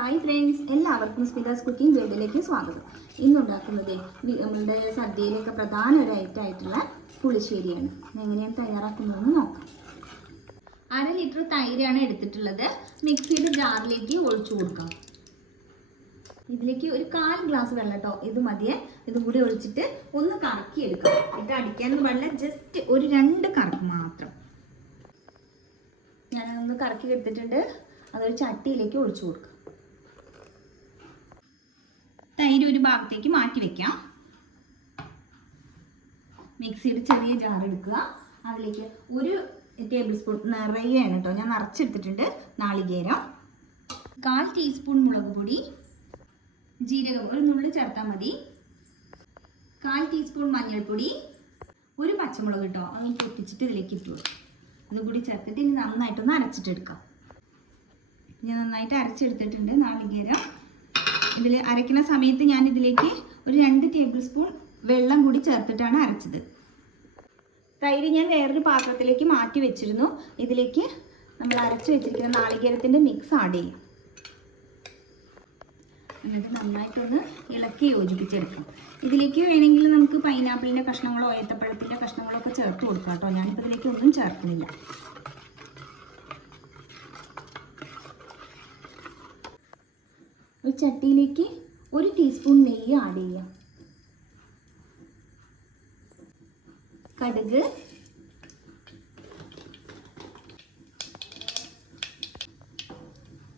Hi friends എല്ലാവർക്കും സ്മിതാസ് cooking വേൾഡിലേക്ക് സ്വാഗതം. ഇന്ന് ഉണ്ടാക്കുന്നത് നമ്മളുടെ സദ്യയിലൊക്കെ പ്രധാന ഒരു ഐറ്റം ആയിട്ടുള്ള പുളിശ്ശേരിയാണ്. എങ്ങനെയാണ് തയ്യാറാക്കുന്നതെന്ന് നോക്കാം. അര ലിറ്റർ തൈരാണ് എടുത്തിട്ടുള്ളത്. മിക്സിയുടെ ജാറിലേക്ക് ഒഴിച്ചു കൊടുക്കാം. ഇതിലേക്ക് ഒരു കാൽ ഗ്ലാസ് വെള്ളം കേട്ടോ. ഇത് മതിയെ ഇതും കൂടി ഒഴിച്ചിട്ട് ഒന്ന് കറക്കി എടുക്കാം. ഇത് അടിക്കാനൊന്നും പാടില്ല ജസ്റ്റ് ഒരു രണ്ട് കറക്ക് മാത്രം. ഞാനതൊന്ന് കറക്കി എടുത്തിട്ടുണ്ട്. അതൊരു ചട്ടിയിലേക്ക് ഒഴിച്ചു കൊടുക്കാം തൈര് ഒരു ഭാഗത്തേക്ക് മാറ്റി വെക്കാം. മിക്സിയുടെ ചെറിയ ജാർ എടുക്കുക. അതിലേക്ക് ഒരു ടേബിൾ സ്പൂൺ നിറയാണ് കേട്ടോ ഞാൻ നിറച്ചെടുത്തിട്ടുണ്ട് നാളികേരം. കാൽ ടീസ്പൂൺ മുളക് പൊടി. ജീരകം ഒരു നുള്ളി ചേർത്താൽ മതി. കാൽ ടീസ്പൂൺ മഞ്ഞൾപ്പൊടി. ഒരു പച്ചമുളക് കേട്ടോ അങ്ങനെ പൊട്ടിച്ചിട്ട് ഇതിലേക്ക് ഇട്ടു ഇതും കൂടി ചേർത്തിട്ട് ഇനി നന്നായിട്ടൊന്ന് അരച്ചിട്ടെടുക്കാം. ഞാൻ നന്നായിട്ട് അരച്ചെടുത്തിട്ടുണ്ട് നാളികേരം. ഇതിൽ അരയ്ക്കുന്ന സമയത്ത് ഞാൻ ഇതിലേക്ക് ഒരു രണ്ട് ടേബിൾ സ്പൂൺ വെള്ളം കൂടി ചേർത്തിട്ടാണ് അരച്ചത്. തൈര് ഞാൻ വേറൊരു പാത്രത്തിലേക്ക് മാറ്റി വെച്ചിരുന്നു. ഇതിലേക്ക് നമ്മൾ അരച്ച് വെച്ചിരിക്കുന്ന നാളികേരത്തിന്റെ മിക്സ് ആഡ് ചെയ്യും. എന്നിട്ട് നന്നായിട്ടൊന്ന് ഇളക്കി യോജിപ്പിച്ചെടുക്കാം. ഇതിലേക്ക് വേണമെങ്കിൽ നമുക്ക് പൈനാപ്പിളിന്റെ കഷ്ണങ്ങളോ ഏത്തപ്പഴത്തിന്റെ കഷ്ണങ്ങളോ ഒക്കെ ചേർത്ത് കൊടുക്കാം കേട്ടോ. ഞാനിപ്പോൾ ഇതിലേക്ക് ഒന്നും ചേർക്കുന്നില്ല. ഒരു ചട്ടിയിലേക്ക് ഒരു ടീസ്പൂൺ നെയ്യ് ആഡ് ചെയ്യാം. കടുക്.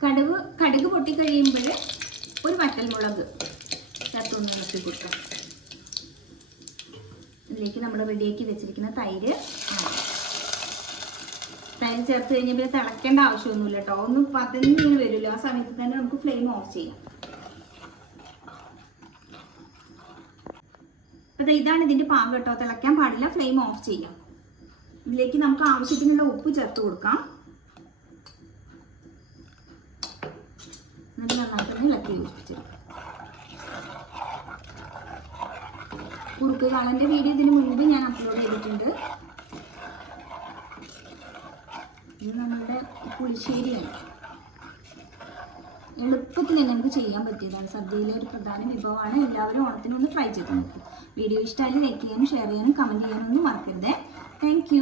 കടുക് കടുക് പൊട്ടിക്കഴിയുമ്പോൾ ഒരു വറ്റൽമുളക് ചേർത്തൊന്ന് ഇളക്കി കൊടുക്കാം. ഇതിലേക്ക് നമ്മൾ റെഡിയാക്കി വെച്ചിരിക്കുന്ന തൈര് തൈര് ചേർത്ത് കഴിഞ്ഞാൽ പിന്നെ തിളക്കേണ്ട ആവശ്യമൊന്നുമില്ല കേട്ടോ. ഒന്ന് പതിഞ്ഞിങ്ങനെ വരുമല്ലോ ആ സമയത്ത് തന്നെ നമുക്ക് ഫ്ലെയിം ഓഫ് ചെയ്യാം. അപ്പോൾ ഇതാണ് ഇതിന്റെ പാകം കേട്ടോ. തിളയ്ക്കാൻ പാടില്ല ഫ്ലെയിം ഓഫ് ചെയ്യാം. ഇതിലേക്ക് നമുക്ക് ആവശ്യത്തിനുള്ള ഉപ്പ് ചേർത്ത് കൊടുക്കാം. എന്നിട്ട് നന്നായിട്ടൊന്ന് ഇളക്കി യോജിപ്പിച്ചെടുക്കാം കുറുക്ക് കാളന്റെ വീഡിയോ ഇതിന് മുൻപ് ഞാൻ അപ്ലോഡ് ചെയ്തിട്ടുണ്ട്. ഇത് നമ്മളുടെ പുളിശ്ശേരിയാണ്. എളുപ്പത്തിൽ തന്നെ നമുക്ക് ചെയ്യാൻ പറ്റിയതാണ് സദ്യയിലെ ഒരു പ്രധാന വിഭവമാണ്. എല്ലാവരും ഓണത്തിനൊന്ന് ട്രൈ ചെയ്ത് വീഡിയോ ഇഷ്ടമായി ലൈക്ക് ചെയ്യാനും ഷെയർ ചെയ്യാനും കമന്റ് ചെയ്യാനും ഒന്നും മറക്കരുത്. താങ്ക്